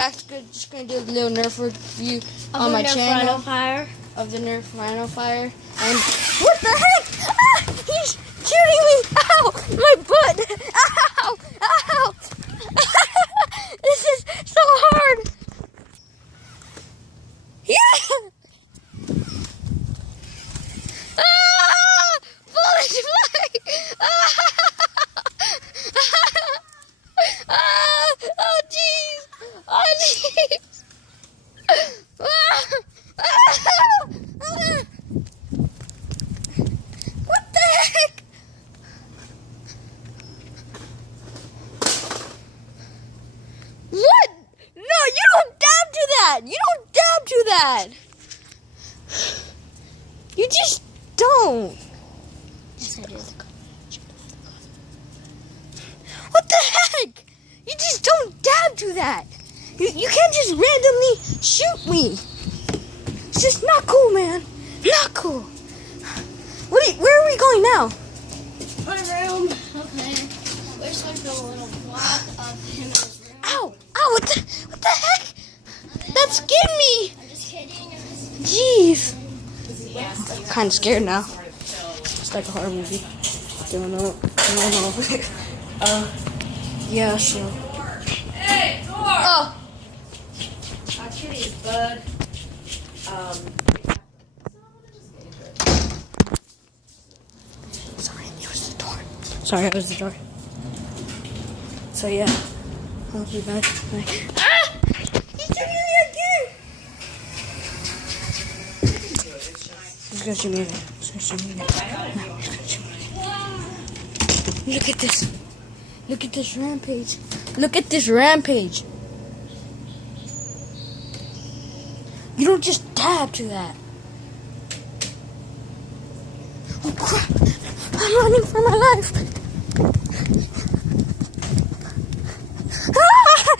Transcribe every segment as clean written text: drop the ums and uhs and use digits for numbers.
Jack's just gonna do a little Nerf review on my channel of the Nerf Rhino Fire. And what the heck? Ah, he's shooting me! Ow! My butt! Ow! Ow! This is so hard. Yeah! Ah! Bullets fly! Ah! Oh jeez! Oh jeez! What the heck? What? No, you don't dab to that! You don't dab to that! You just don't. Yes, I do. What the heck? You just don't dab to that. You can't just randomly shoot me. It's just not cool, man. Not cool. Where are we going now? My room. Okay. There's like a little block of him in his room. Ow! Ow! What the heck? That scared me. I'm just kidding. Jeez. I'm kind of scared now. It's like a horror movie. Don't know. Yeah, so. Hey, door! Oh. Kitties, bud. Sorry, it was the door. Sorry, it was the door. So yeah, I'll be back. Ah! He's shooting me again! He's gonna shoot me again. He's gonna shoot me again. No, he's gonna shoot me again. Look at this. Look at this rampage. Look at this rampage. You don't just dab to that. Oh crap! I'm running for my life. Ah!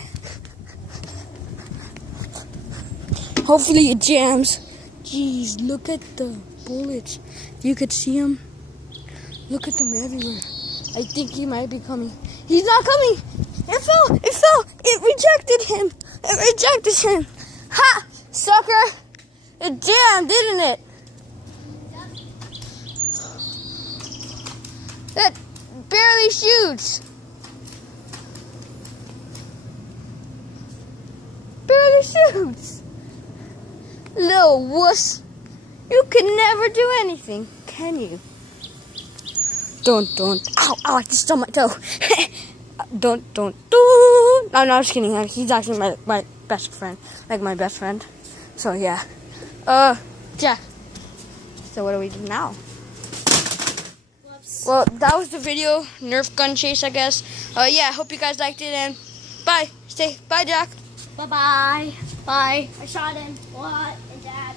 Hopefully it jams. Jeez, look at the bullets. You could see them. Look at them everywhere. I think he might be coming. He's not coming. It fell. It fell. It rejected him. It rejected him. Ha! Sucker! It jammed, didn't it? That barely shoots. Barely shoots. Little wuss. You can never do anything, can you? Don't. Ow, I just stubbed my toe. Don't. No, I'm just kidding. He's actually my best friend. Like my best friend. So, yeah. Yeah. So, what do we do now? Whoops. Well, that was the video. Nerf gun chase, I guess. Yeah, hope you guys liked it. And bye. Bye, Jack. Bye-bye. Bye. I shot him. What? And Dad.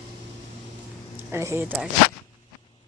I hate that guy.